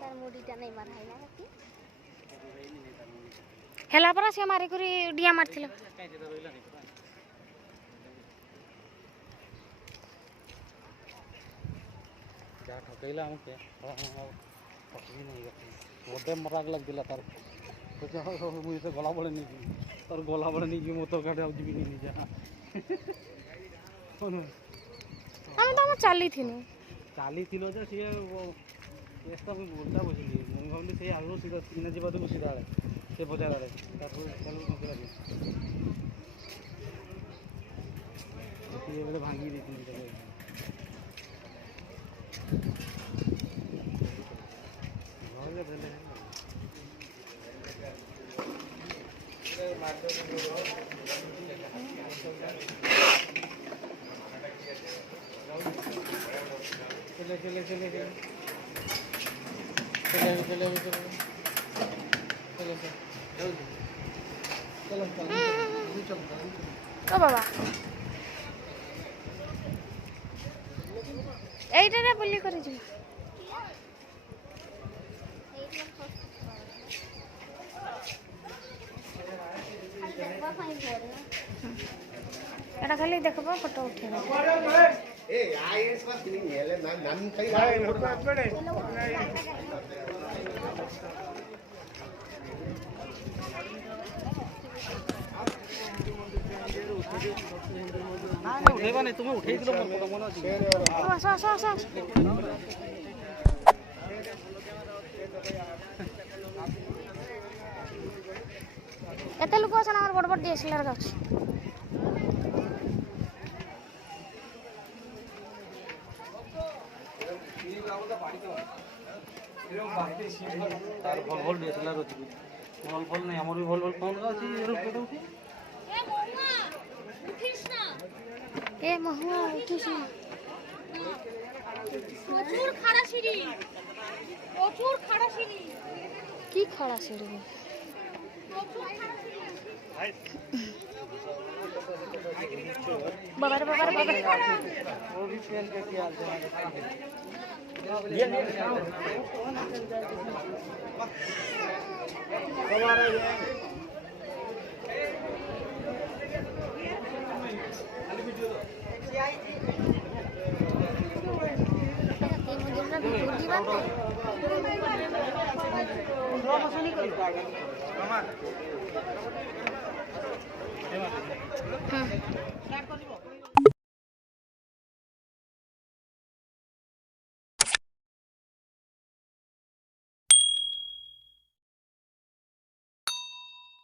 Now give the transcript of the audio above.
তার মুড়িটা নাই মারা হয় না কি হেলা পরা সে মারি করে ডিয়া মারছিল যা ঠকাইলা আমাকে ঠকাই নাই ওদের মারাক লাগছিল তার মুই তো গলা বলে নিয়ে তোর গলা বলে নিয়ে গিয়ে মতো কাটে যাবি নিয়ে যা আমি তো আমার চালি ছিল যে সে চেষ্টা আমি বলতে বসিলি আমি ভাবলি সেই আরও সিধা কিনে যাবা তো বসে দাঁড়ায় সে বোঝা দাঁড়ায় তারপর খেলতে লাগে এবারে ভাঙিয়ে দিয়েছি চলে চলে চলে চলে চলে চলে চলো ও বাবা এইটারে বলি করে যাই এটা খালি দেখব ফটো উঠে তুমি উঠেই দিল মনে আছে এত লোক আছে আমার বড় বড় ডিএসএলআর গাছ তার ভল ভল ডিএসএলআর আছে ভল ভল নাই আমার ভল ভল কোন আছে এরকম ফটো উঠি এ মহুয়া উঠিস না প্রচুর খাড়া সিঁড়ি কি খাড়া সিঁড়ি বাবার वो भी पेन के क्या हाँ